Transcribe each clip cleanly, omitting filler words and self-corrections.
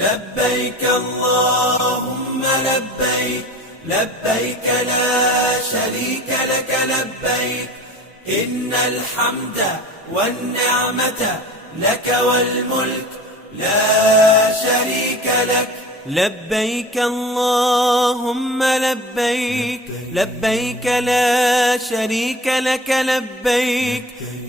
لبيك اللهم لبيك، لبيك لا شريك لك لبيك، إن الحمد والنعمة لك والملك لا شريك لك. لبيك اللهم لبيك، لبيك لا شريك لك لبيك،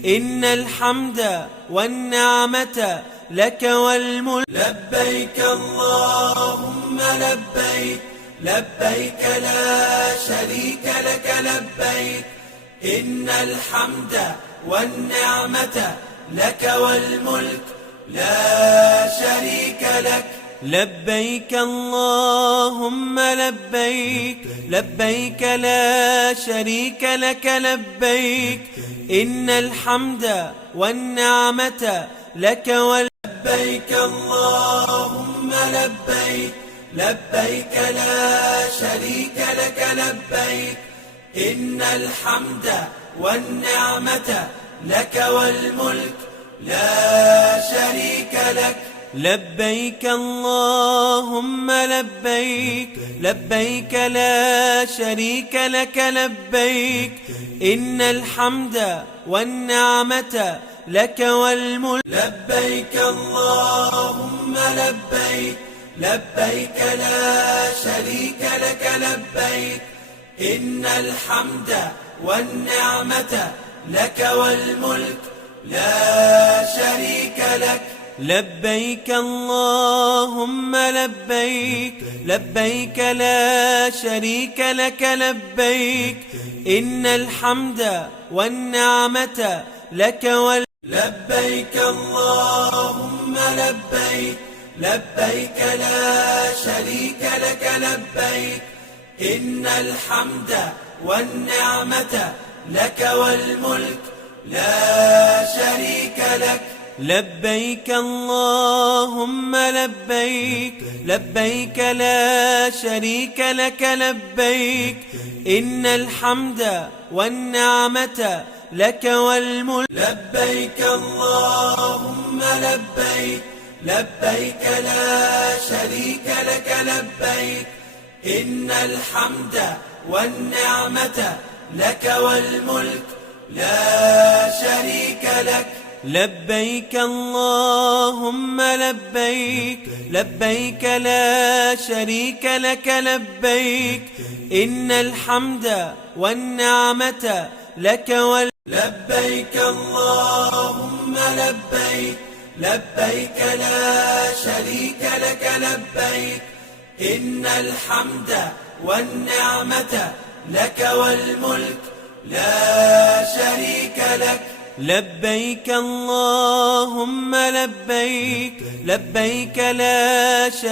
إن الحمد والنعمة لك والملك. لبيك اللهم لبيك، لبيك لا شريك لك لبيك، إن الحمد والنعمة لك والملك لا شريك لك. لبيك اللهم لبيك، لبيك لا شريك لك لبيك، إن الحمد والنعمة لك والملك. لبيك اللهم لبيك، لبيك لا شريك لك لبيك، إن الحمد والنعمة لك والملك لا شريك لك. لبيك اللهم لبيك، لبيك لا شريك لك لبيك، إن الحمد والنعمة لك والملك. لبيك اللهم لبيك، لبيك لا شريك لك لبيك، إن الحمد والنعمة لك والملك لا شريك لك. لبيك اللهم لبيك، لبيك لا شريك لك لبيك، إن الحمد والنعمة لك والملك. لبيك اللهم لبيك، لبيك لا شريك لك لبيك، إن الحمد والنعمة لك والملك لا شريك لك. لبيك اللهم لبيك، لبيك لا شريك لك لبيك، إن الحمد والنعمة لك والملك. لبيك اللهم لبيك، لبيك لا شريك لك لبيك، إن الحمد والنعمة لك والملك لا شريك لك. لبيك اللهم لبيك، لبيك لا شريك لك لبيك، إن الحمد والنعمة لك والملك. لبيك اللهم لبيك، لبيك لا شريك لك لبيك، إن الحمد والنعمة لك والملك لا شريك لك. لبيك اللهم لبيك، لبيك لا شريك